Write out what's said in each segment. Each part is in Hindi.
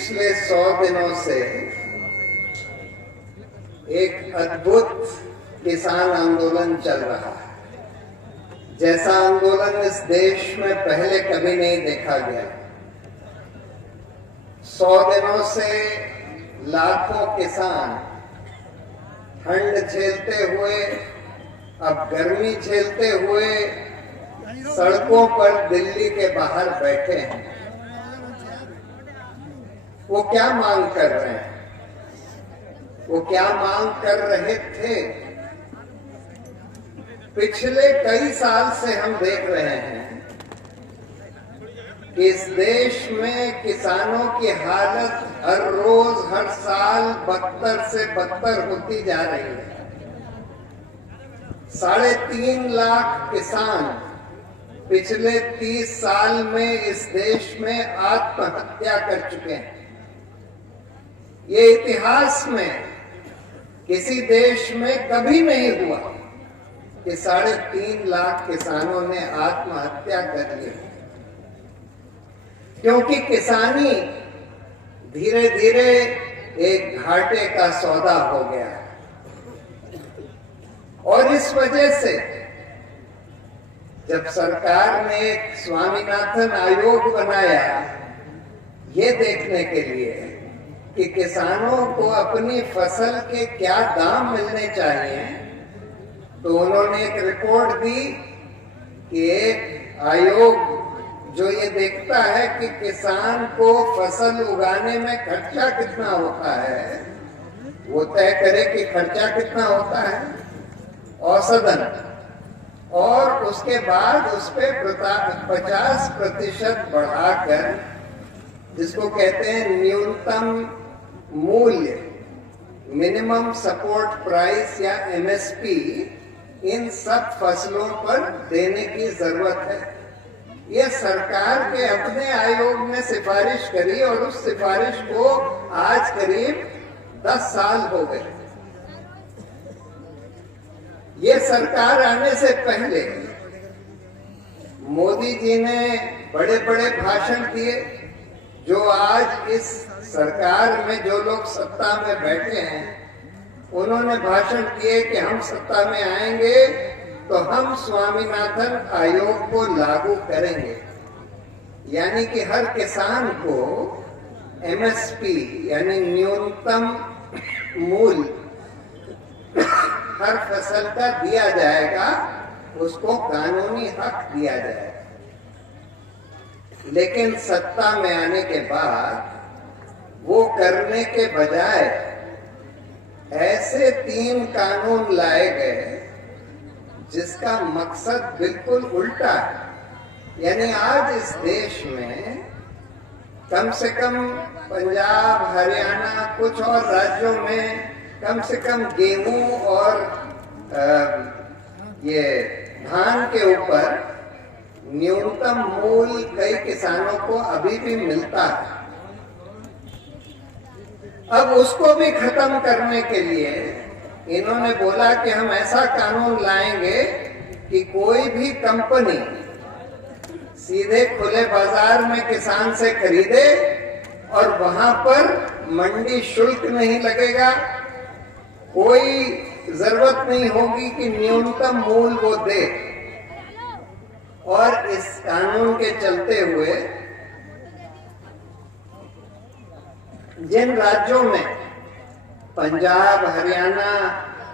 पिछले 100 दिनों से एक अद्भुत किसान आंदोलन चल रहा है, जैसा आंदोलन इस देश में पहले कभी नहीं देखा गया। 100 दिनों से लाखों किसान ठंड झेलते हुए, अब गर्मी झेलते हुए सड़कों पर दिल्ली के बाहर बैठे हैं। वो क्या मांग कर रहे हैं? वो क्या मांग कर रहे थे? पिछले कई साल से हम देख रहे हैं कि इस देश में किसानों की हालत हर रोज हर साल बदतर से बदतर होती जा रही है। 3.5 लाख किसान पिछले 30 साल में इस देश में आत्महत्या कर चुके हैं। ये इतिहास में किसी देश में कभी नहीं हुआ कि 3.5 लाख किसानों ने आत्महत्या कर ली, क्योंकि किसानी धीरे धीरे एक घाटे का सौदा हो गया है। और इस वजह से जब सरकार ने एक स्वामीनाथन आयोग बनाया ये देखने के लिए कि किसानों को अपनी फसल के क्या दाम मिलने चाहिए, तो उन्होंने एक रिपोर्ट दी कि एक आयोग जो ये देखता है कि किसान को फसल उगाने में खर्चा कितना होता है, वो तय करे कि खर्चा कितना होता है औसतन, और उसके बाद उस पे 50% बढ़ाकर, जिसको कहते हैं न्यूनतम मूल्य, मिनिमम सपोर्ट प्राइस या एमएसपी, इन सब फसलों पर देने की जरूरत है। यह सरकार के अपने आयोग ने सिफारिश करी और उस सिफारिश को आज करीब 10 साल हो गए। ये सरकार आने से पहले मोदी जी ने बड़े बड़े भाषण दिए, जो आज इस सरकार में जो लोग सत्ता में बैठे हैं उन्होंने भाषण दिए कि हम सत्ता में आएंगे तो हम स्वामीनाथन आयोग को लागू करेंगे, यानी कि हर किसान को एमएसपी यानी न्यूनतम मूल्य हर फसल का दिया जाएगा, उसको कानूनी हक दिया जाएगा। लेकिन सत्ता में आने के बाद वो करने के बजाय ऐसे 3 कानून लाए गए जिसका मकसद बिल्कुल उल्टा है। यानी आज इस देश में कम से कम पंजाब, हरियाणा, कुछ और राज्यों में कम से कम गेहूं और ये धान के ऊपर न्यूनतम मूल्य कई किसानों को अभी भी मिलता है। अब उसको भी खत्म करने के लिए इन्होंने बोला कि हम ऐसा कानून लाएंगे कि कोई भी कंपनी सीधे खुले बाजार में किसान से खरीदे और वहां पर मंडी शुल्क नहीं लगेगा, कोई जरूरत नहीं होगी कि न्यूनतम मूल्य वो दे। और इस कानून के चलते हुए जिन राज्यों में, पंजाब, हरियाणा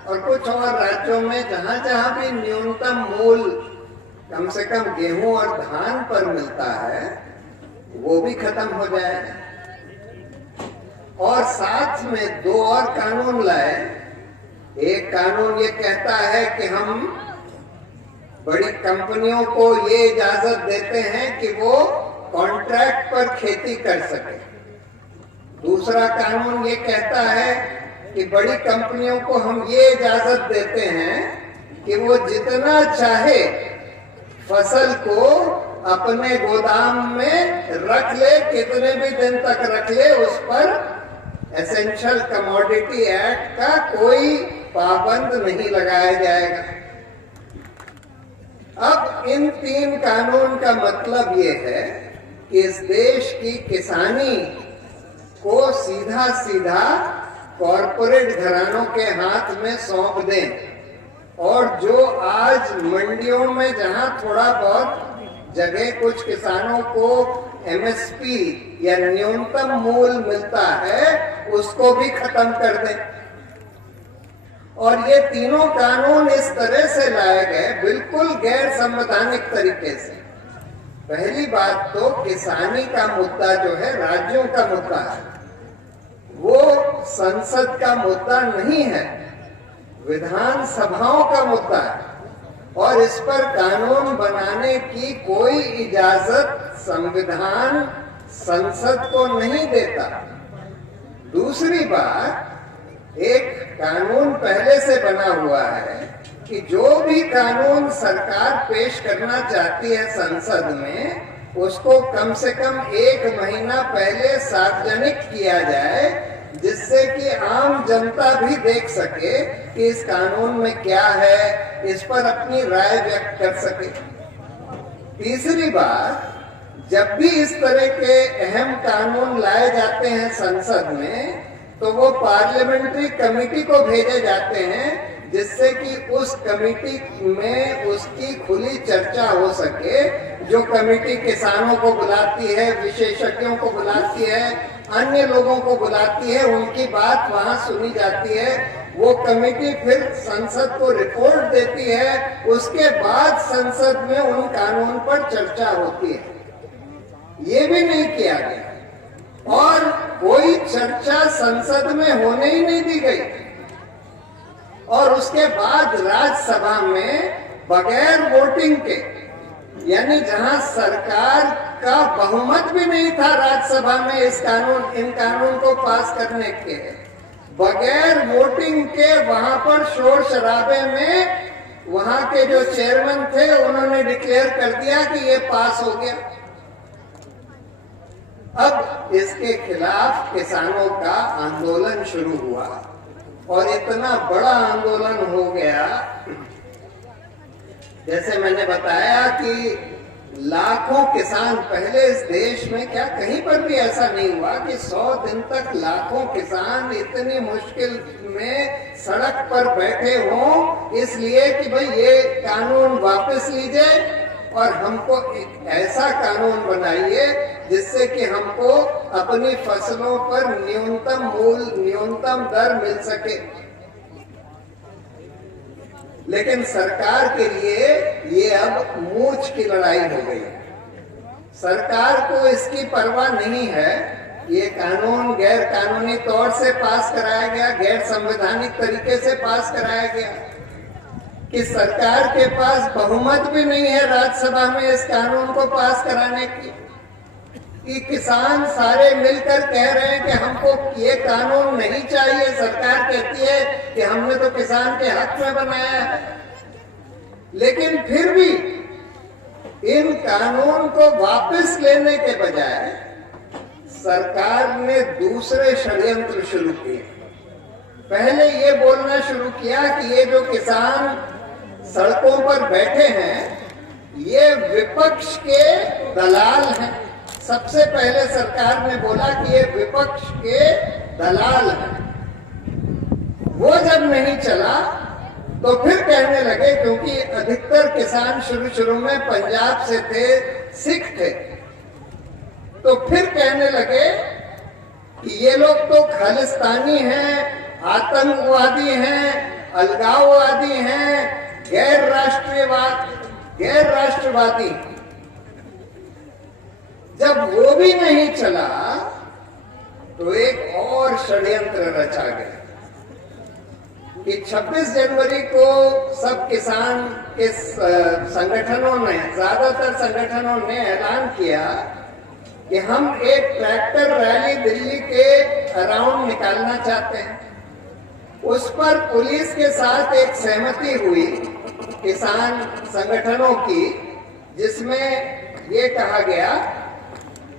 और कुछ और राज्यों में जहां जहां भी न्यूनतम मूल्य कम से कम गेहूं और धान पर मिलता है, वो भी खत्म हो जाएगा। और साथ में 2 और कानून लाए। एक कानून ये कहता है कि हम बड़ी कंपनियों को ये इजाजत देते हैं कि वो कॉन्ट्रैक्ट पर खेती कर सके। दूसरा कानून ये कहता है कि बड़ी कंपनियों को हम ये इजाजत देते हैं कि वो जितना चाहे फसल को अपने गोदाम में रख ले, कितने भी दिन तक रख ले, उस पर एसेंशियल कमोडिटी एक्ट का कोई पाबंद नहीं लगाया जाएगा। अब इन 3 कानून का मतलब ये है कि इस देश की किसानी को सीधा सीधा कॉरपोरेट घरानों के हाथ में सौंप दें, और जो आज मंडियों में जहां थोड़ा बहुत जगह कुछ किसानों को एमएसपी या न्यूनतम मूल्य मिलता है, उसको भी खत्म कर दें। और ये तीनों कानून इस तरह से लाए गए बिल्कुल गैर संवैधानिक तरीके से। पहली बात तो किसानी का मुद्दा जो है राज्यों का मुद्दा है, वो संसद का मुद्दा नहीं है, विधान सभाओं का मुद्दा है, और इस पर कानून बनाने की कोई इजाजत संविधान संसद को नहीं देता। दूसरी बात, एक कानून पहले से बना हुआ है कि जो भी कानून सरकार पेश करना चाहती है संसद में, उसको कम से कम 1 महीना पहले सार्वजनिक किया जाए, जिससे कि आम जनता भी देख सके कि इस कानून में क्या है, इस पर अपनी राय व्यक्त कर सके। तीसरी बात, जब भी इस तरह के अहम कानून लाए जाते हैं संसद में, तो वो पार्लियामेंट्री कमेटी को भेजे जाते हैं, जिससे कि उस कमेटी में उसकी खुली चर्चा हो सके। जो कमेटी किसानों को बुलाती है, विशेषज्ञों को बुलाती है, अन्य लोगों को बुलाती है, उनकी बात वहां सुनी जाती है। वो कमेटी फिर संसद को रिपोर्ट देती है, उसके बाद संसद में उन कानून पर चर्चा होती है। ये भी नहीं किया गया, और कोई चर्चा संसद में होने ही नहीं दी गई। और उसके बाद राज्यसभा में बगैर वोटिंग के, यानी जहां सरकार का बहुमत भी नहीं था राज्यसभा में इन कानून को पास करने के, बगैर वोटिंग के वहां पर शोर शराबे में वहां के जो चेयरमैन थे, उन्होंने डिक्लेयर कर दिया कि ये पास हो गया। अब इसके खिलाफ किसानों का आंदोलन शुरू हुआ, और इतना बड़ा आंदोलन हो गया, जैसे मैंने बताया कि लाखों किसान, पहले इस देश में क्या कहीं पर भी ऐसा नहीं हुआ कि 100 दिन तक लाखों किसान इतनी मुश्किल में सड़क पर बैठे हों, इसलिए कि भाई ये कानून वापस लीजिए और हमको एक ऐसा कानून बनाइए जिससे कि हमको अपनी फसलों पर न्यूनतम मूल्य, न्यूनतम दर मिल सके। लेकिन सरकार के लिए ये अब मूंछ की लड़ाई हो गई। सरकार को इसकी परवाह नहीं है। ये कानून गैर कानूनी तौर से पास कराया गया, गैर संवैधानिक तरीके से पास कराया गया, कि सरकार के पास बहुमत भी नहीं है राज्यसभा में इस कानून को पास कराने की, कि किसान सारे मिलकर कह रहे हैं कि हमको ये कानून नहीं चाहिए। सरकार कहती है कि हमने तो किसान के हक में बनाया है, लेकिन फिर भी इन कानून को वापस लेने के बजाय सरकार ने दूसरे षड्यंत्र शुरू किए। पहले ये बोलना शुरू किया कि ये जो किसान सड़कों पर बैठे हैं, ये विपक्ष के दलाल हैं। सबसे पहले सरकार ने बोला कि ये विपक्ष के दलाल हैं। वो जब नहीं चला तो फिर कहने लगे, क्योंकि अधिकतर किसान शुरू में पंजाब से थे, सिख थे, तो फिर कहने लगे कि ये लोग तो खालिस्तानी हैं, आतंकवादी हैं, अलगाववादी हैं, गैर राष्ट्रवादी। जब वो भी नहीं चला तो एक और षड्यंत्र रचा गया कि 26 जनवरी को सब किसान के संगठनों ने, ज्यादातर संगठनों ने ऐलान किया कि हम एक ट्रैक्टर रैली दिल्ली के अराउंड निकालना चाहते हैं। उस पर पुलिस के साथ एक सहमति हुई किसान संगठनों की, जिसमें ये कहा गया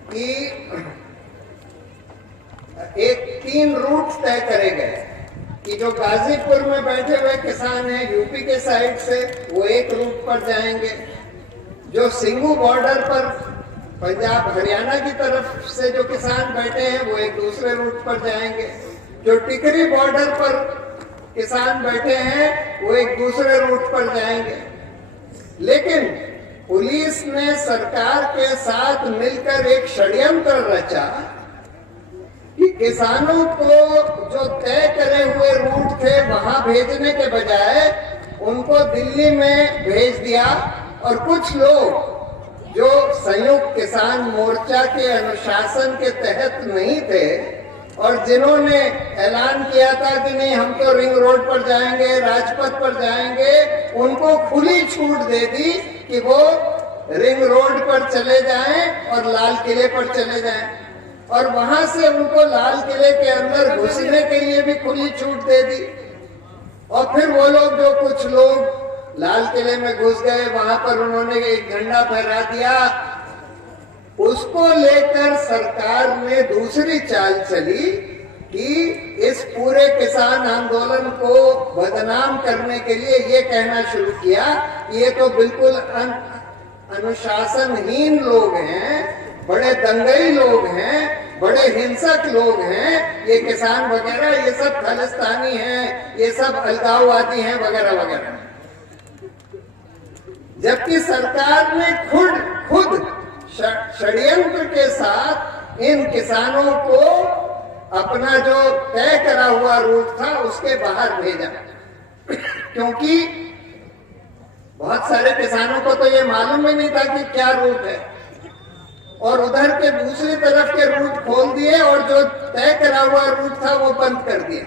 कि एक 3 रूट तय करे गए कि जो गाजीपुर में बैठे हुए किसान हैं यूपी के साइड से, वो एक रूट पर जाएंगे। जो सिंगू बॉर्डर पर पंजाब हरियाणा की तरफ से जो किसान बैठे हैं वो एक दूसरे रूट पर जाएंगे, जो टिकरी बॉर्डर पर किसान बैठे हैं वो एक दूसरे रूट पर जाएंगे। लेकिन पुलिस ने सरकार के साथ मिलकर एक षड्यंत्र रचा कि किसानों को जो तय करे हुए रूट थे वहां भेजने के बजाय उनको दिल्ली में भेज दिया, और कुछ लोग जो संयुक्त किसान मोर्चा के अनुशासन के तहत नहीं थे और जिन्होंने ऐलान किया था कि नहीं हम तो रिंग रोड पर जाएंगे, राजपथ पर जाएंगे, उनको खुली छूट दे दी कि वो रिंग रोड पर चले जाएं और लाल किले पर चले जाएं, और वहां से उनको लाल किले के अंदर घुसने के लिए भी खुली छूट दे दी। और फिर वो लोग जो कुछ लोग लाल किले में घुस गए, वहां पर उन्होंने एक झंडा फहरा दिया। उसको लेकर सरकार ने दूसरी चाल चली कि इस पूरे किसान आंदोलन को बदनाम करने के लिए ये कहना शुरू किया ये तो बिल्कुल अनुशासनहीन लोग हैं, बड़े दंगई लोग हैं, बड़े हिंसक लोग हैं, ये किसान वगैरह ये सब खालिस्तानी हैं, ये सब अलगाववादी हैं वगैरह वगैरह। जबकि सरकार ने खुद षड्यंत्र के साथ इन किसानों को अपना जो तय करा हुआ रूट था उसके बाहर भेजा, क्योंकि बहुत सारे किसानों को तो ये मालूम ही नहीं था कि क्या रूट है, और उधर के दूसरी तरफ के रूट खोल दिए और जो तय करा हुआ रूट था वो बंद कर दिया।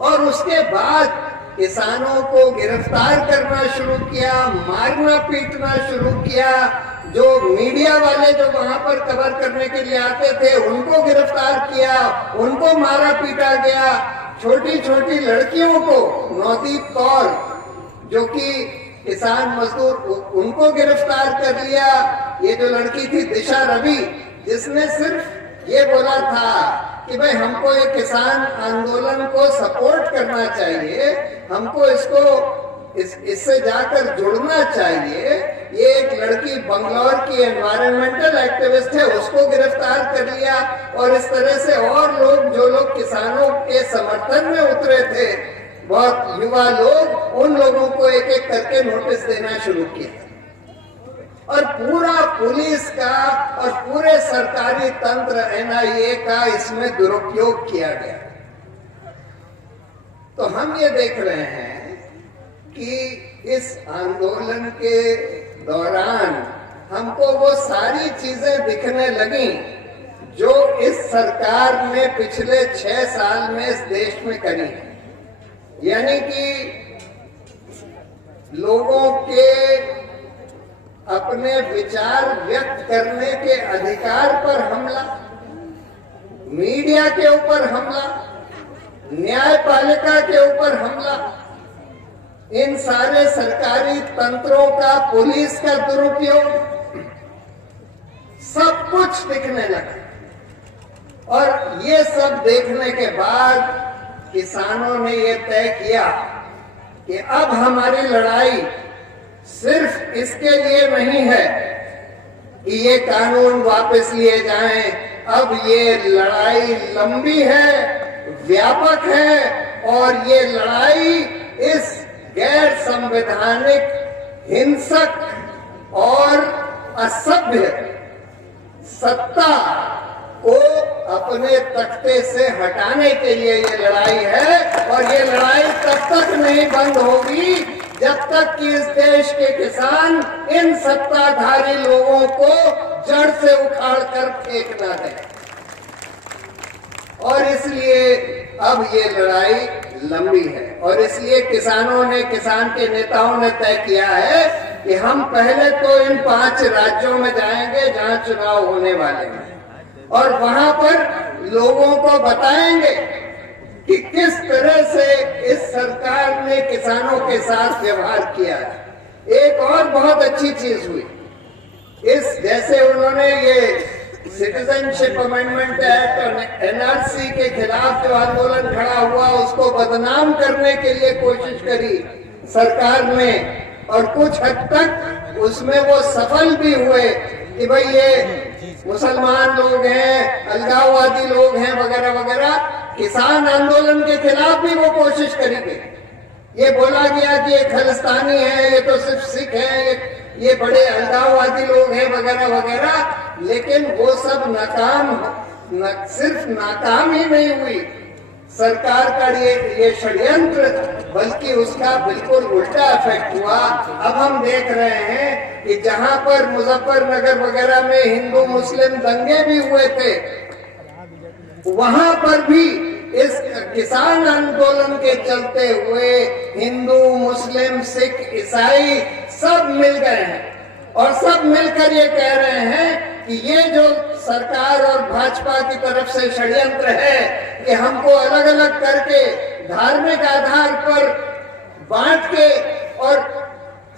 और उसके बाद किसानों को गिरफ्तार करना शुरू किया, मारना पीटना शुरू किया। जो मीडिया वाले जो वहां पर कवर करने के लिए आते थे उनको गिरफ्तार किया, उनको मारा पीटा गया। छोटी छोटी लड़कियों को, नवदीप कौर जो कि किसान मजदूर, उनको गिरफ्तार कर लिया। ये जो लड़की थी दिशा रवि, जिसने सिर्फ ये बोला था कि भाई हमको ये किसान आंदोलन को सपोर्ट करना चाहिए, हमको इससे जाकर जुड़ना चाहिए। ये एक लड़की बंगलौर की एनवायरमेंटल एक्टिविस्ट है, उसको गिरफ्तार कर लिया। और इस तरह से और लोग जो लोग किसानों के समर्थन में उतरे थे, बहुत युवा लोग, उन लोगों को एक एक करके नोटिस देना शुरू किया। और पूरा पुलिस का और पूरे सरकारी तंत्र NIA का इसमें दुरुपयोग किया गया। तो हम ये देख रहे हैं कि इस आंदोलन के दौरान हमको वो सारी चीजें दिखने लगी जो इस सरकार ने पिछले 6 साल में इस देश में करी, यानी कि लोगों के अपने विचार व्यक्त करने के अधिकार पर हमला, मीडिया के ऊपर हमला, न्यायपालिका के ऊपर हमला, इन सारे सरकारी तंत्रों का, पुलिस का दुरुपयोग, सब कुछ दिखने लगा। और ये सब देखने के बाद किसानों ने ये तय किया कि अब हमारी लड़ाई सिर्फ इसके लिए नहीं है कि ये कानून वापस लिए जाएं, अब ये लड़ाई लंबी है, व्यापक है, और ये लड़ाई इस गैर संवैधानिक, हिंसक और असभ्य सत्ता को अपने तख्ते से हटाने के लिए ये लड़ाई है। और ये लड़ाई तब तक नहीं बंद होगी जब तक कि इस देश के किसान इन सत्ताधारी लोगों को जड़ से उखाड़ कर फेंक ना दें। और इसलिए अब ये लड़ाई लंबी है, और इसलिए किसानों ने, किसान के नेताओं ने तय किया है कि हम पहले तो इन 5 राज्यों में जाएंगे जहां चुनाव होने वाले हैं, और वहां पर लोगों को बताएंगे कि किस तरह से इस सरकार ने किसानों के साथ व्यवहार किया है। एक और बहुत अच्छी चीज हुई, जैसे उन्होंने ये सिटीजनशिप अमेंडमेंट एक्ट और NRC के खिलाफ जो आंदोलन खड़ा हुआ उसको बदनाम करने के लिए कोशिश करी सरकार ने, और कुछ हद तक उसमें वो सफल भी हुए कि भाई ये मुसलमान लोग हैं, अलगाववादी लोग हैं वगैरह वगैरह। किसान आंदोलन के खिलाफ भी वो कोशिश करेंगे। ये बोला गया कि ये खालिस्तानी है, ये तो सिर्फ सिख है, ये बड़े अलगाववादी लोग हैं वगैरह वगैरह। लेकिन वो सब सिर्फ नाकाम ही नहीं हुई सरकार का ये षड्यंत्र, बल्कि उसका बिल्कुल उल्टा इफेक्ट हुआ। अब हम देख रहे हैं कि जहां पर मुजफ्फरनगर वगैरह में हिंदू मुस्लिम दंगे भी हुए थे, वहां पर भी इस किसान आंदोलन के चलते हुए हिंदू मुस्लिम सिख ईसाई सब मिल गए हैं और सब मिलकर ये कह रहे हैं कि ये जो सरकार और भाजपा की तरफ से षड्यंत्र है कि हमको अलग अलग करके धार्मिक आधार पर बांट के और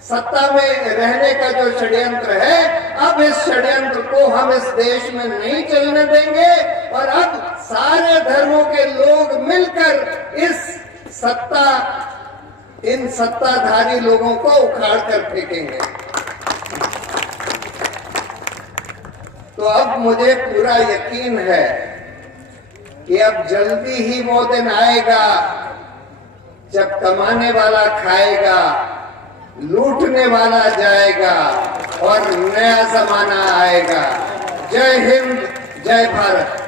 सत्ता में रहने का जो षड्यंत्र है, अब इस षड्यंत्र को हम इस देश में नहीं चलने देंगे और अब सारे धर्मों के लोग मिलकर इन सत्ताधारी लोगों को उखाड़ कर फेंकेंगे। तो अब मुझे पूरा यकीन है कि अब जल्दी ही वो दिन आएगा जब कमाने वाला खाएगा, लूटने वाला जाएगा और नया जमाना आएगा। जय हिंद, जय भारत।